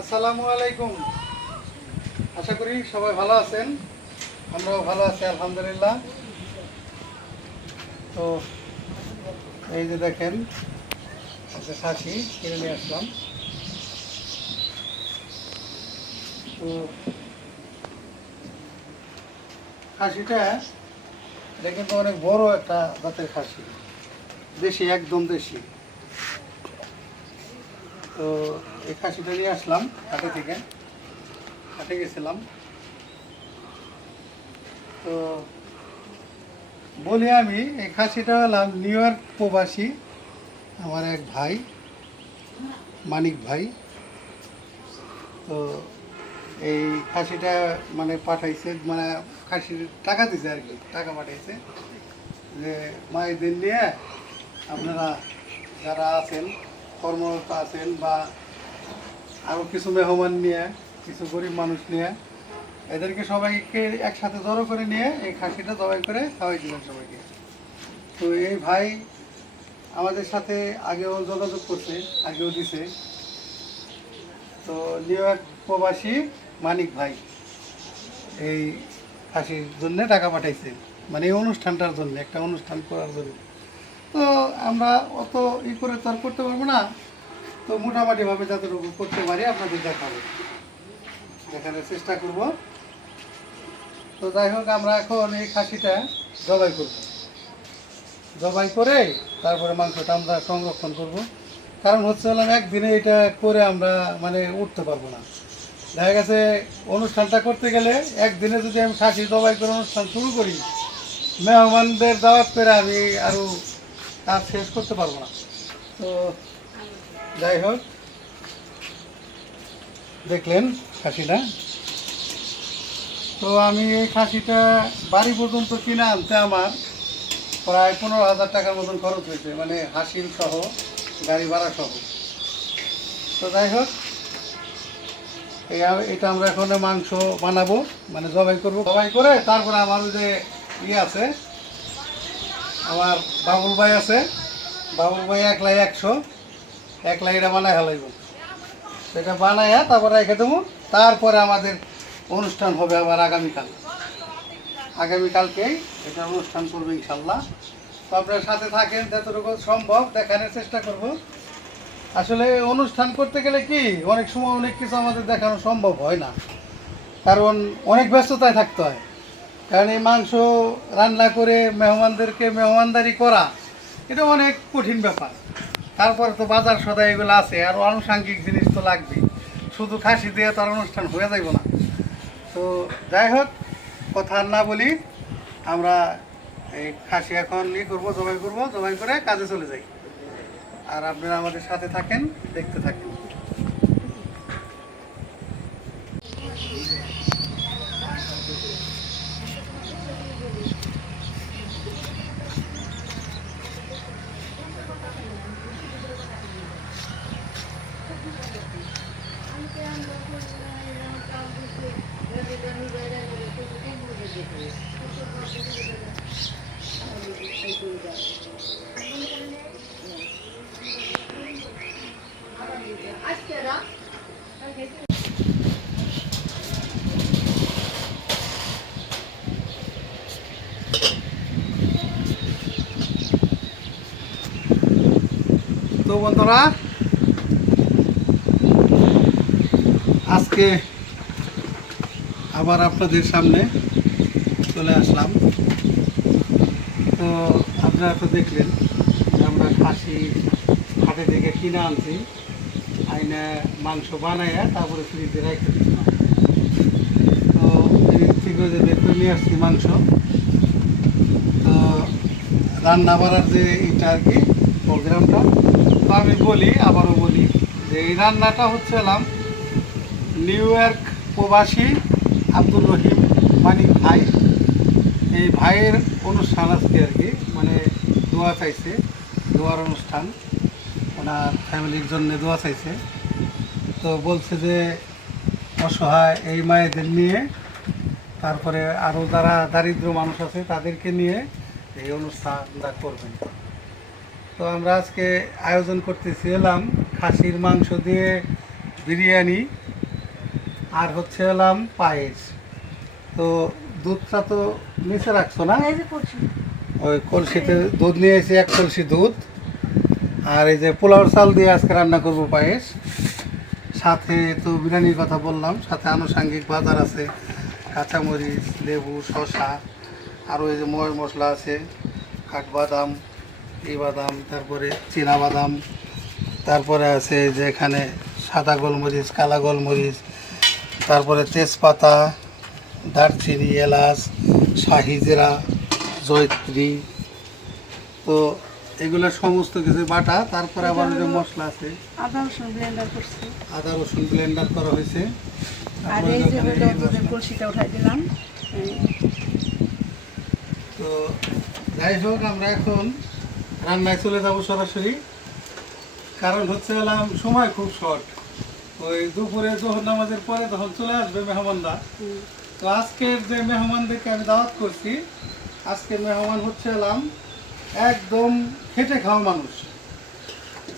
আসসালামু আলাইকুম। আশা করি সবাই ভালো আছেন, আমরাও ভালো আছি আলহামদুলিল্লাহ। তো এই যে দেখেন, একটা খাসি কিনে নিয়ে আসলাম। তো খাসিটা এটা কিন্তু অনেক বড় একটা জাতের খাসি, দেশি, একদম দেশি। তো এই খাসিটা নিয়ে আসলাম হাটে থেকে, হাটে গেছিলাম। তো বলি আমি, এই খাসিটা হলাম নিউ ইয়র্ক প্রবাসী আমার এক ভাই, মানিক ভাই। তো এই খাসিটা মানে পাঠাইছে, মানে খাসির টাকা দিছে আর কি, টাকা পাঠাইছে যে মায়েদের নিয়ে আপনারা যারা আছেন, কর্মরত আছেন, বা আরও কিছু মেহমান নিয়ে, কিছু গরিব মানুষ নিয়ে, এদেরকে সবাইকে একসাথে জড়ো করে নিয়ে এই খাসিটা জবাই করে খাওয়াই দিলেন সবাইকে। তো এই ভাই আমাদের সাথে আগেও যোগাযোগ করছে, আগেও দিছে। তো নিউ ইয়র্ক প্রবাসী মানিক ভাই এই খাসির জন্য টাকা পাঠাইছে, মানে এই অনুষ্ঠানটার জন্য, একটা অনুষ্ঠান করার জন্য। তো আমরা অত করে তো আর করতে পারবো না, তো মোটামুটিভাবে যতটুকু করতে পারি আপনাদের দেখাবো, দেখানোর চেষ্টা করব। তো যাই হোক, আমরা এখন এই খাসিটা জবাই করব, জবাই করে তারপরে মাংসটা আমরা সংরক্ষণ করব। কারণ হচ্ছে হলাম একদিনে এটা করে আমরা মানে উঠতে পারবো না। দেখা গেছে অনুষ্ঠানটা করতে গেলে একদিনে যদি আমি খাসি জবাই করে অনুষ্ঠান শুরু করি, মেহমানদের দাওয়াত করে আমি আরও কাজ শেষ করতে পারবো না। তো যাই হোক, দেখলেন খাসিটা। তো আমি এই খাসিটা বাড়ি পর্যন্ত কিনে আনতে আমার প্রায় 15,000 টাকার মতন খরচ হয়েছে, মানে হাসিল সহ, গাড়ি ভাড়া সহ। তো যাই হোক, এটা আমরা এখন মাংস বানাবো, মানে জবাই করব। জবাই করে তারপরে আমার ওই যে ইয়ে আছে, আমার বাবুল ভাই আছে, বাবুল ভাই একলাই 100, একলাই এটা বানায় হালাইব। সেটা বানাইয়া তারপরে রেখে দেবো। তারপরে আমাদের অনুষ্ঠান হবে আবার আগামীকাল, আগামীকালকেই এটা অনুষ্ঠান করবো ইনশাল্লাহ। তো আপনার সাথে থাকেন, যতটুকু সম্ভব দেখানোর চেষ্টা করব। আসলে অনুষ্ঠান করতে গেলে কি অনেক সময় অনেক কিছু আমাদের দেখানো সম্ভব হয় না, কারণ অনেক ব্যস্ততায় থাকতে হয়। কারণ এই মাংস রান্না করে মেহমানদেরকে মেহমানদারি করা, এটা অনেক কঠিন ব্যাপার। তারপরে তো বাজার সদাই এগুলো আছে, আর আনুষাঙ্গিক জিনিস তো লাগবে, শুধু খাসি দিয়ে তো আর অনুষ্ঠান হয়ে যাইব না। তো যাই হোক, কথা আর না বলি, আমরা এই খাসি এখন করবো, জবাই করবো, জবাই করে কাজে চলে যাই। আর আপনারা আমাদের সাথে থাকেন, দেখতে থাকেন। তো বন্ধুরা, আজকে আবার আপনাদের সামনে চলে আসলাম। তো আপনারা তো দেখলেন যে আমরা খাসি হাটে থেকে কিনে আনছি, আইনে মাংস বানাইয়া তারপরে ফ্রিজে রেখে দিচ্ছিলাম। তো ফ্রিজ থেকে যে বের করে নিয়ে আসছি মাংস, তো রান্না বাড়ার যে এটা আর কি প্রোগ্রামটা, তো আমি বলি, আবারও বলি যে এই রান্নাটা হচ্ছে নিউ ইয়র্ক প্রবাসী আব্দুর রহিম মানিক ভাই, এই ভাইয়ের অনুষ্ঠান আজকে আর কি, মানে দোয়া চাইছে, দোয়ার অনুষ্ঠান, ওনার ফ্যামিলির জন্য দোয়া চাইছে। তো বলছে যে অসহায় এই মায়েদের নিয়ে, তারপরে আরও যারা দারিদ্র মানুষ আছে তাদেরকে নিয়ে এই অনুষ্ঠানটা করবেন। তো আমরা আজকে আয়োজন করতেছিলাম খাসির মাংস দিয়ে বিরিয়ানি আর হচ্ছে এলাম পায়েস। তো দুধটা তো নিচে রাখছো না? ওই কলসিতে দুধ নিয়ে এসে 1 কলসি দুধ। আর এই যে পোলাওর চাল দিয়ে আজকে রান্না করব পায়েস। সাথে তো বিরিয়ানির কথা বললাম, সাথে আনুষঙ্গিক বাজার আছে, কাঁচামরিচ, লেবু, শসা, আরও এই যে ময় মশলা আছে, কাঠবাদাম, এই বাদাম, তারপরে চীনা বাদাম, তারপরে আছে যে এখানে সাদা গোলমরিচ, কালা গোলমরিচ, তারপরে তেজপাতা, দারচিনি, এলাচ, শাহি জিরা, জয়ত্রী। তো এগুলো সমস্ত কিছু বাটা। তারপরে আবার যে মশলা আছে, আদা রসুন ব্লেন্ডার করছি, আদা রসুন ব্লেন্ডার করা হয়েছে। আর এই যে দুধের কলসিটা উঠাই দিলাম। তো যাই হোক, আমরা এখন রান্নায় চলে যাব সরাসরি। কারণ হচ্ছে এলাম সময় খুব শর্ট, ওই দুপুরে জোহর নামাজের পরে তখন চলে আসবে মেহমানরা। তো আজকের যে মেহমানদেরকে আমি দাওয়াত করছি, আজকের মেহমান হচ্ছে এলাম একদম খেটে খাওয়া মানুষ,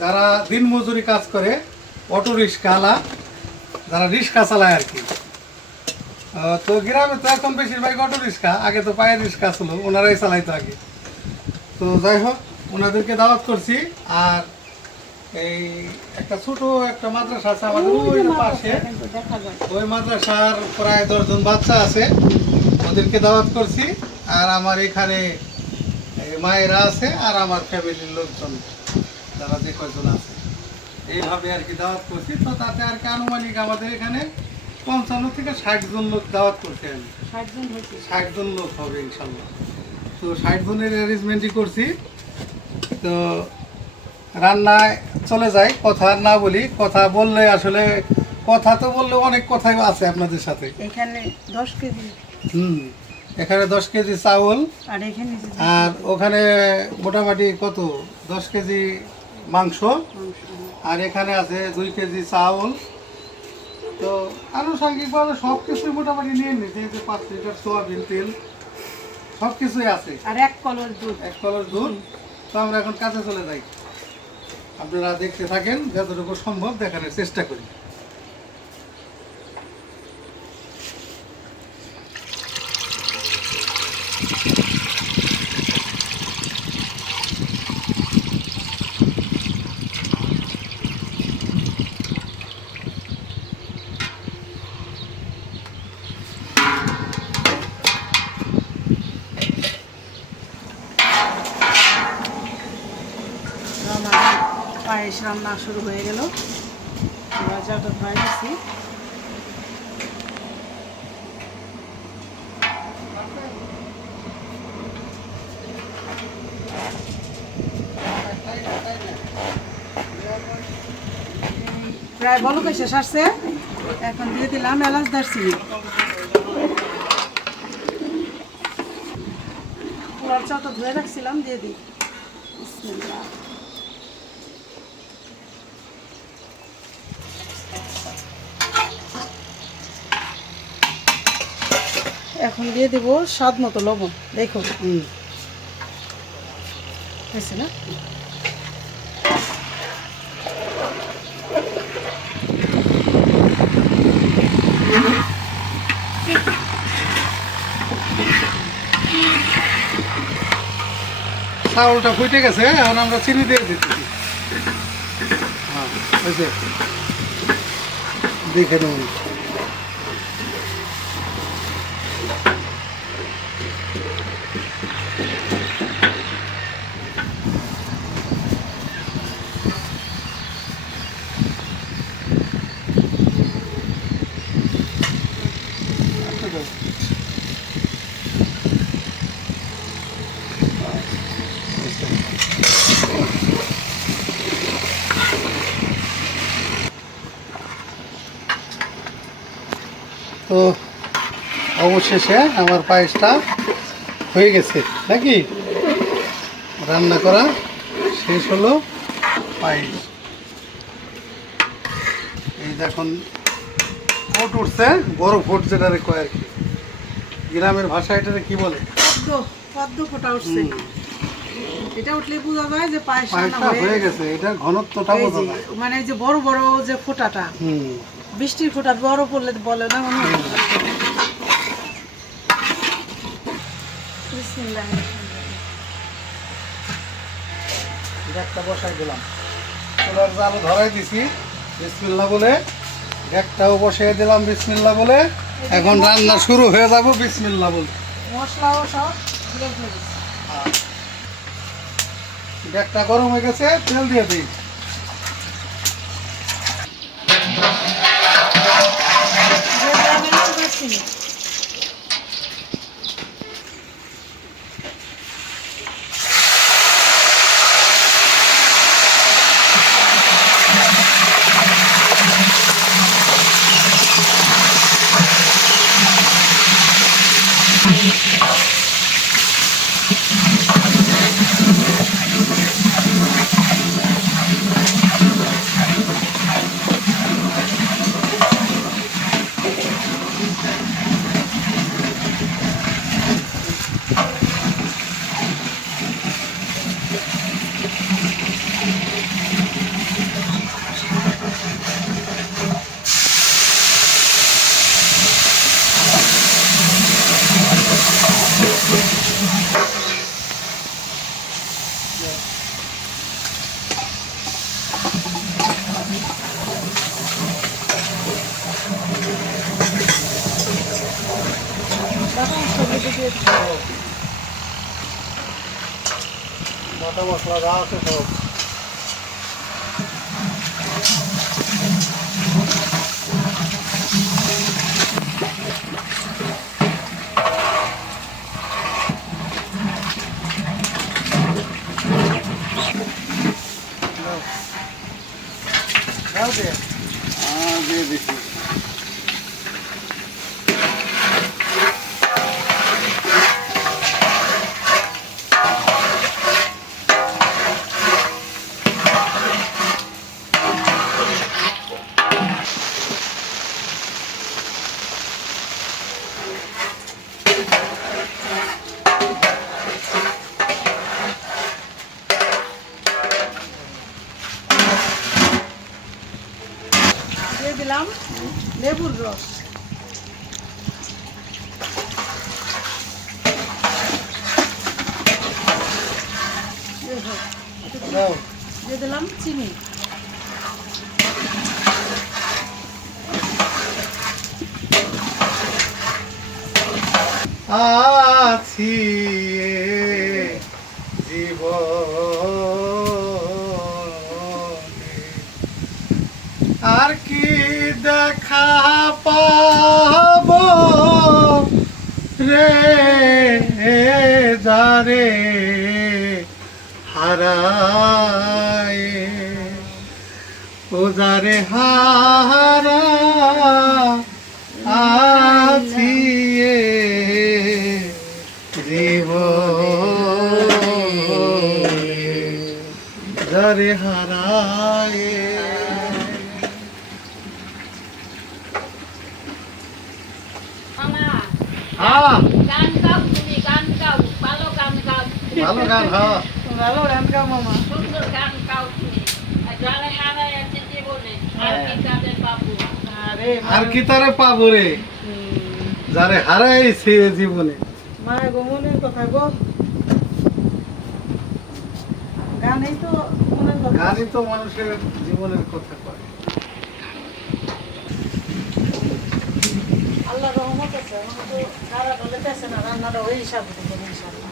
যারা দিন মজুরি কাজ করে, অটো রিক্সাওয়ালা, যারা রিক্সা চালায় আর কি। তো গ্রামে তো এখন বেশিরভাগ অটো রিক্সা, আগে তো পায়ের রিক্সা ছিল, ওনারাই চালাইতো আগে। তো যাই হোক, ওনাদেরকে দাওয়াত করছি। আর এই একটা ছোট একটা মাদ্রাসা আছে আমাদের ওই পাশে, ওই মাদ্রাসার প্রায় 10 জন বাচ্চা আছে, ওদেরকে দাওয়াত করছি। আর আমার এখানে মায়েরা আছে, আর আমার ফ্যামিলির লোকজন যারা যে কয়জন আছে, এইভাবে আর কি দাওয়াত করছি। তো তাতে আর কি আনুমানিক আমাদের এখানে 55 থেকে 60 জন লোক দাওয়াত করছি আমি। 60 জন লোক হবে ইনশাল্লাহ। তো 60 জনের অ্যারেঞ্জমেন্টই করছি। তো রান্নায় চলে যাই, কথা না বলি। কথা বললে আসলে, কথা তো বললে অনেক কথাই আছে আপনাদের সাথে। এখানে 10 কেজি, এখানে 10 কেজি চাউল, আর এখানে আর ওখানে মোটামুটি কত 10 কেজি মাংস, আর এখানে আছে 2 কেজি চাউল। তো আনুষঙ্গিকভাবে সব কিছুই মোটামুটি নিয়ে নিতে, যে 5 লিটার সোয়াবিন তেল, সব কিছুই আছে, আর 1 কলস দুধ, 1 কলস দুধ। তো আমরা এখন কাজে চলে যাই, আপনারা দেখতে থাকেন, যতটুকু সম্ভব দেখানোর চেষ্টা করি। পায়েস রান্না শুরু হয়ে গেল। ভাজাটা ধরে দিচ্ছি। প্রায় বলকে শেষ আসছে, এখন দিয়ে দিলাম এলাচ, দারচিনি। পোলার চালটা ধুয়ে রাখছিলাম, দিয়ে দিই। বিসমিল্লাহ। এখন দিয়ে দেবো স্বাদ মতো লবণ। দেখো হয়েছে না? চাউলটা ফুটে গেছে, এখন আমরা চিনি দিয়ে দিতেছি। হ্যাঁ, হয়েছে, দেখে নেব। তো অবশেষে আমার পায়েসটা হয়ে গেছে নাকি, রান্না করা শেষ হলো। পায়েস এই দেখুন ফোট উঠছে, বড় ফোট যেটারে কয় আর কি, গ্রামের ভাষায় এটারে কি বলে, পদ্ম, পদ্ম ফোটা উঠছে। এটা উঠলে বোঝা যায় যে পায়েস রান্না পায়েসটা হয়ে গেছে। এটা ঘনত্বটা বোঝা যায়, মানে যে বড় বড় যে ফোঁটাটা বৃষ্টির ফোঁটা বড় পড়লে বলে না মনে হয়। বিসমিল্লাহ। গ্যাসটা বসাই দিলাম, চুলার জাল ধরাই দিছি বিসমিল্লাহ বলে, গ্যাসটাও বসিয়ে দিলাম বিসমিল্লাহ বলে। এখন রান্না শুরু হয়ে যাব বিসমিল্লাহ বলে। মশলাও সব দিয়ে দিয়েছি। গ্যাসটা গরম হয়ে গেছে, তেল দিয়ে দিই। দিয়ে দিলাম এলাচ দারচিনি। বাটা মশলাগুলো দিয়ে দিচ্ছি। বাটা মশলা যা আছে সব দাও দিয়ে দিয়ে দিচ্ছি। দিয়ে দিলাম লেবুর রস। দাও দিয়ে দিলাম চিনি। আছি জীবনে আর কি দেখা পাব রে যারে হারায়, ও যারে হারা আছি জীবনে যারে হারায়। মামা, হ্যাঁ গান গাও তুমি, গান গাও, ভালো গান গাও, ভালো গান, হ্যাঁ ভালো রান খাও মামা। সুন্দর গান গাও তুমি। আর যারা হারায় আছে জীবনে, আর কি তাদের বাবু। আরে আর কি তারে পাবো রে যারে হারাইছে জীবনে। মায়ের গো মনের কথা গো, গানেই তো মনের কথা। গানই তো মানুষের জীবনের কথা কয়। আল্লাহ রহমত আছে, আমার তো খারাপ হলে পেছে না, রান্নাটা ওই হিসাবে দেবেন ইনশাআল্লাহ।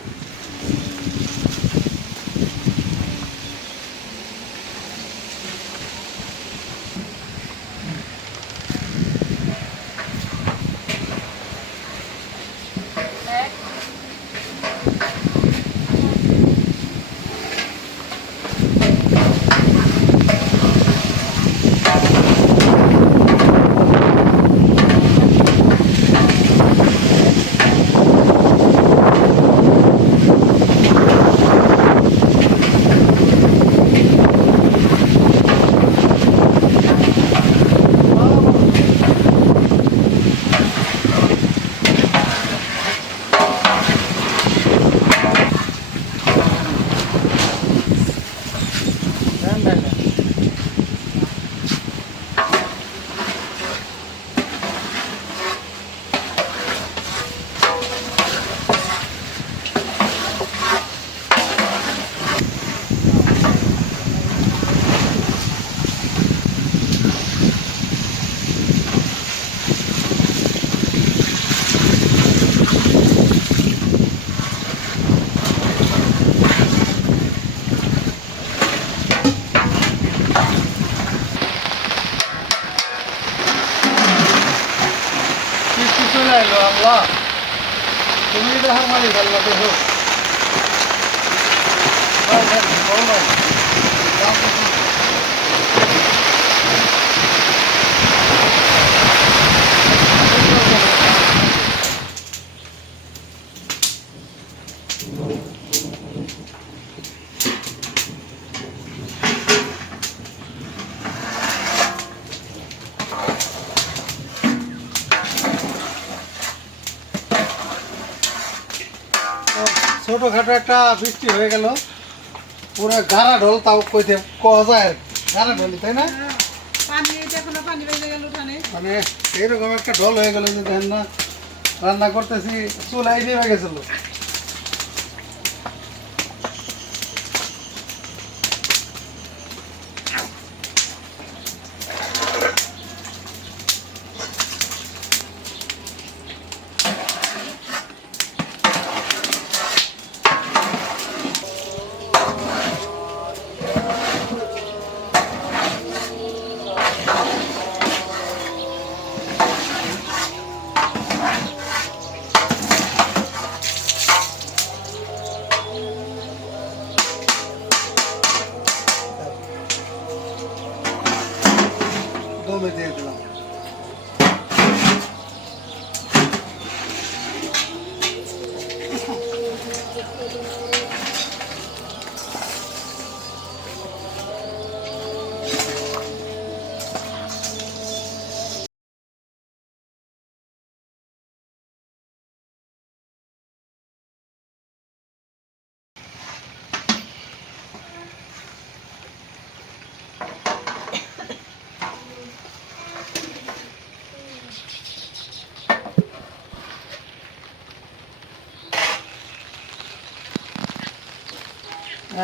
মধ্যে হার মারি ফেললো দেখো ভাই ভাই বড় ভাই দাম কত? ছোটখাটো একটা বৃষ্টি হয়ে গেল পুরো গাড়া ঢোল তাও কইতে কওয়া যায় গাড়া ঢোল তাই না হ্যাঁ, পানি এটা এখনো পানি বেজে গেল উঠানে। মানে এইরকম একটা ঢোল হয়ে গেল যে দেখেন না রান্না করতেছি চুলাই নেমে গেছিল দমে দিয়ে দিলাম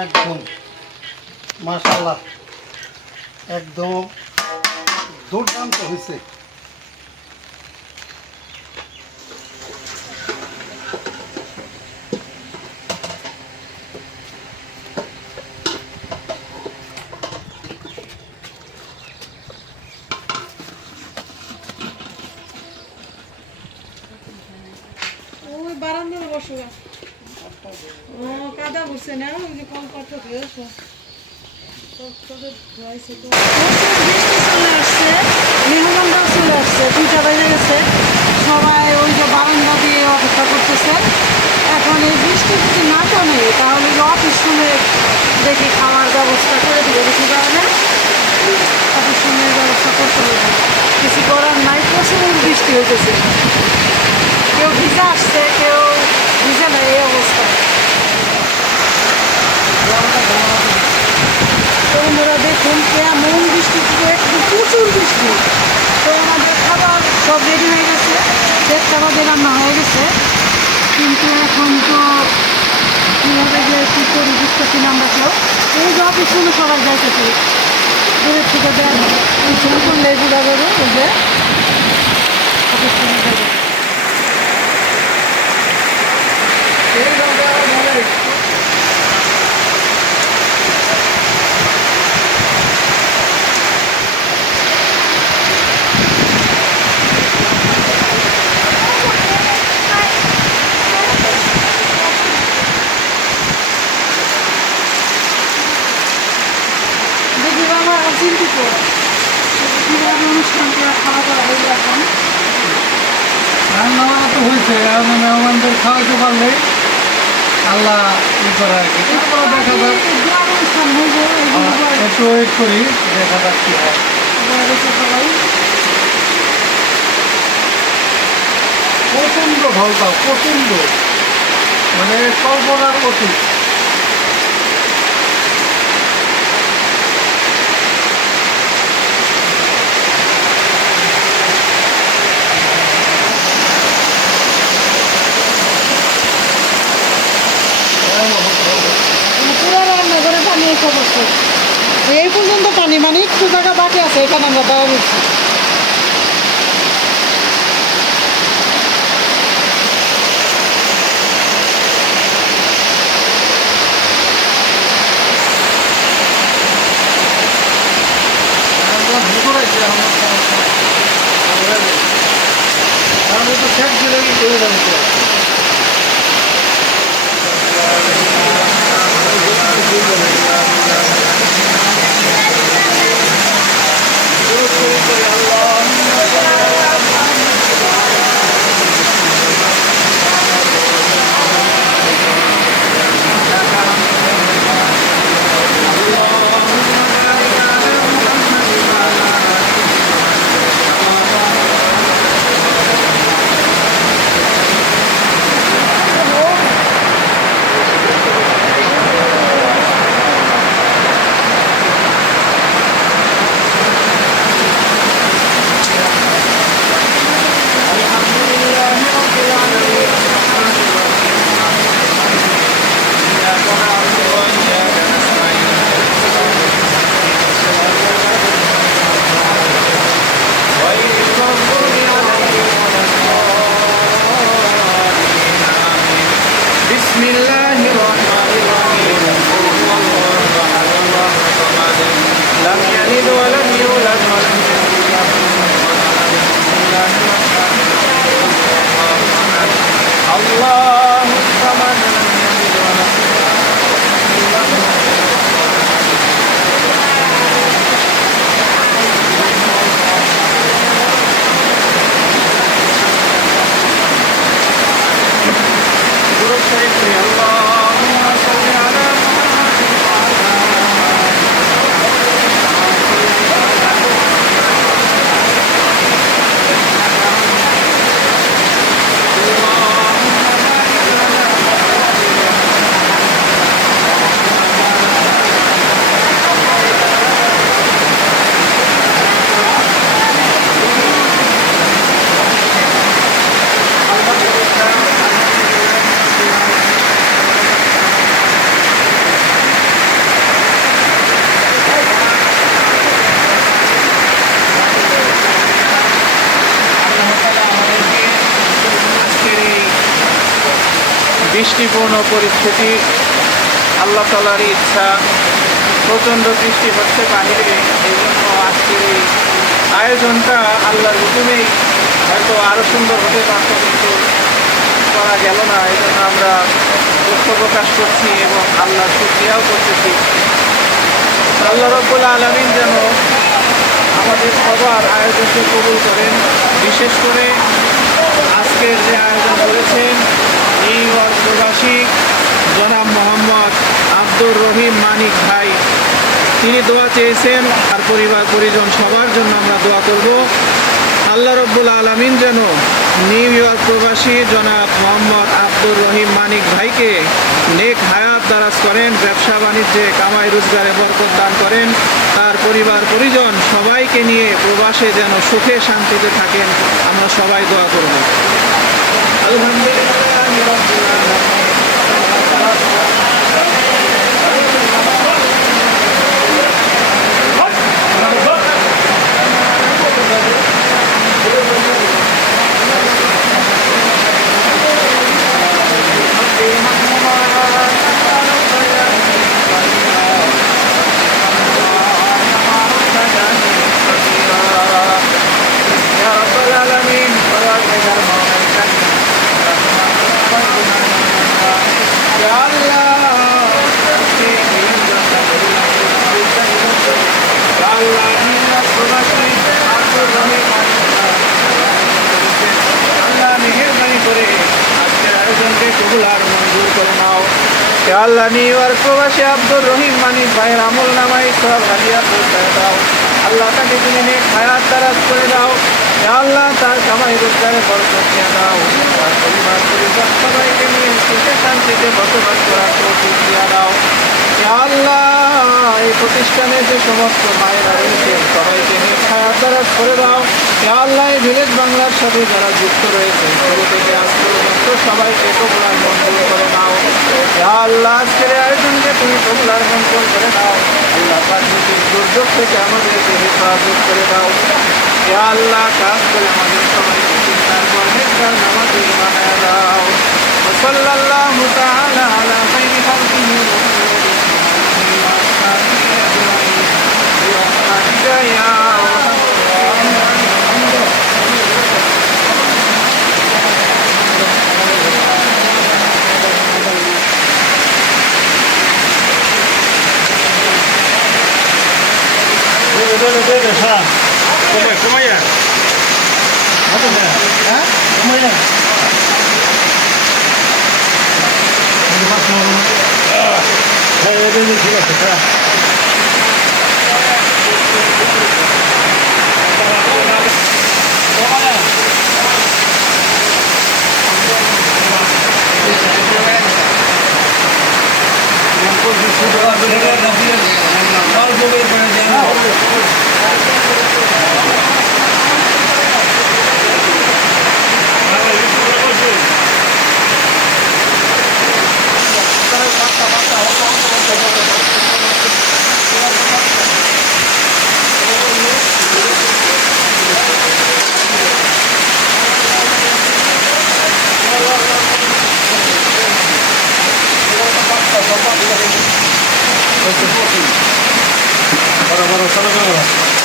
একদম মাশাআল্লাহ একদম দুর্দান্ত হয়েছে ওই বারান্দায় বসো। ও কাদা বসে না ওই যে কল করতে হয়েছে চলে আসছে, মেহমানরাও চলে আসছে, 2টা বেজে গেছে। সবাই ওই যে বারান্দা দিয়ে অপেক্ষা করতেছে। এখন এই বৃষ্টি যদি না কমে তাহলে অফিস রুমে দেখি খাওয়ার ব্যবস্থা করে দিবে, দেখি কারণে অফিস রুমের ব্যবস্থা করতে হবে। কিছু করার নাই, প্রচুর বৃষ্টি হইতেছে। কেউ ভিজা আসছে, কেউ ভিজে নাই, এই অবস্থা। তো আমরা দেখুন কেমন বৃষ্টি, একটু প্রচুর বৃষ্টি। তো আমাদের খাবার সব রেডি হয়ে গেছে, দেখতে আমাদের রান্না হয়ে গেছে, কিন্তু এখন তো কীভাবে যে কী করি বুঝতেছি না আমরা কেউ। এই যে অফিস রুমে সবাই যাইতেছে, দূরের থেকে দেন ফোন করলে বুঝা যাবে ওই যে অফিস রুমে যাবে। দেখি বাবা চিন্তিত কীভাবে অনুষ্ঠান করে খাওয়া দাওয়া হয়ে এখন। রান্না বান্না তো হয়েছে এখন মেহমানদের খাওয়াতে পারলে আল্লাহ ই করে আর কি তারপরে দেখা যাক অনুষ্ঠান হইব একটু ওয়েট করি দেখা যাক কি হয় সবাই প্রচণ্ড ঢলটা প্রচণ্ড মানে কল্পনার অতীত পুরো রান্নাঘরে পানি এসে পড়ছে, এই পর্যন্ত পানি, মানে একটু জায়গা বাকি আছে, এখানে আমরা দাঁড়া দিচ্ছি। আমি তো শেখ দিলে কি করে জানতে বৃষ্টিপূর্ণ পরিস্থিতি, আল্লাহ তাআলারই ইচ্ছা। প্রচণ্ড বৃষ্টি হচ্ছে বাহিরে, এই জন্য আজকের এই আয়োজনটা আল্লাহর হুকুমেই হয়তো আরও সুন্দর হতে পারত, কিন্তু করা গেল না। এই জন্য আমরা দুঃখ প্রকাশ করছি এবং আল্লাহর শুকরিয়াও করতেছি। আল্লাহ রাব্বুল আলামিন যেন আমাদের সবার আয়োজনকে কবুল করেন। বিশেষ করে আজকের যে আয়োজন করেছেন নিউ ইয়র্ক প্রবাসী জনাব মোহাম্মদ আব্দুর রহিম মানিক ভাই, তিনি দোয়া চেয়েছেন, আর পরিবার পরিজন সবার জন্য আমরা দোয়া করব। আল্লাহ রাব্বুল আলামিন যেন নিউ ইয়র্ক প্রবাসী জনাব মোহাম্মদ আব্দুর রহিম মানিক ভাইকে নেক হায়াত দারাজ করেন, ব্যবসা বাণিজ্যে কামাই রোজগারে বরকত দান করেন, তার পরিবার পরিজন সবাইকে নিয়ে প্রবাসে যেন সুখে শান্তিতে থাকেন। আমরা সবাই দোয়া করব। আলহামদুলিল্লাহ রাব্বিল আল্লাহ নিউ ইয়র্ক প্রবাসী আব্দুর রহিম মানিক ভাইয়ের আমল নামাই সব হাদিয়া পৌঁছায় দাও। আল্লাহ তাকে তুমি নেক হায়াত দারাজ করে দাও। আল্লাহ তার কামাই রোজগারে বরকত দিয়ে দাও। তার পরিবার পরিজন সবাইকে নিয়ে সুখে শান্তিতে বসবাস করার তৌফিক দিয়ে দাও। আল্লাহ এই প্রতিষ্ঠানে যে সমস্ত মায়েরা রয়েছেন সবাইকে নেক হায়াত দারাজ করে দাও। আল্লাহ এই ভিলেজ বাংলার সাথে যারা যুক্ত রয়েছে শুরু থেকে আজ পর্যন্ত সবাইকে কবুলার মঞ্জুর করে নাও। আল্লাহ আজকের আয়োজনকে তুমি কবুলার মঞ্জুর করে নাও। আল্লাহ প্রাকৃতিক দুর্যোগ থেকে আমাদেরকে হেফাজত করে দাও। আল্লাহ কাজ করে আমাদের সবাইকে চিন্তার পরহেজগার নামাজি বানায় দাও। সাল্লাল্লাহু তাআলা আলা খাইরি খালকিহি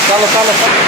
চলো চলো চলো।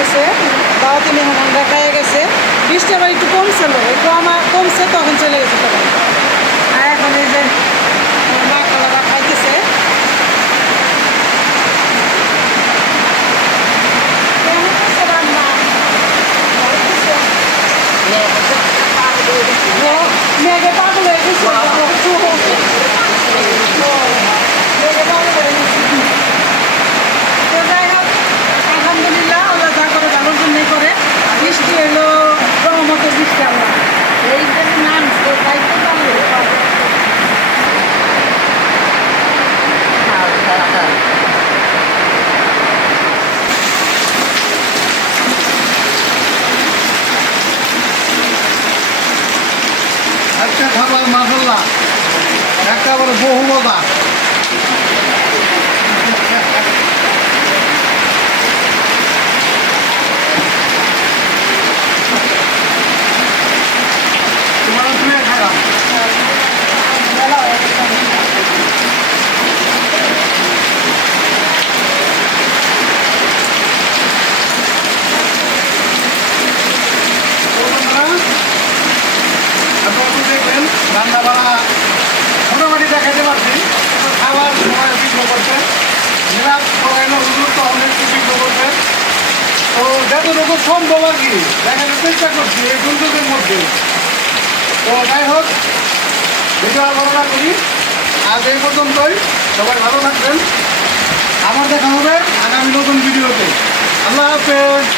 চলতেছে, দাওয়াতি মেহমানরা খাইয়ে গেছে। বৃষ্টি আবার একটু কমছিল, একটু আমার কমছে, তখন চলে গেছে তখন। আর এখন এই যে আমার মা খালারা খাইতেছে। কেমন হচ্ছে রান্না? ভালো হচ্ছে? মেঘে পাগল হয়ে গেছে। মেঘে পাগল হয়ে গেছে। তো যাই হোক, আলহামদুলিল্লাহ, আল্লাহ যা করে ভালোর জন্যই করে। বৃষ্টি এলো, রহমতের বৃষ্টি আল্লাহ। এই যে নাম দায়িত্ব পারলো। একটা খাবার মাসাল্লাহ একেবারে বহু মজা। তোমার তুমি খারাপ আপনারা দেখবেন রান্না বাড়া মোটামুটি দেখাতে পারছি, খাবার সময় বিঘ্ন করছে, মিলাদ করাইলো হুজুর তো অনেক বিঘ্ন করছে। তো যতটুকু সম্ভব আর কি দেখানোর চেষ্টা করছি এই দুর্যোগের মধ্যে। তো যাই হোক, ভিডিও আর ভালো না করি, আজ এই পর্যন্তই। সবাই ভালো থাকবেন, আবার দেখা হবে আগামী নতুন ভিডিওতে। আল্লাহ হাফেজ।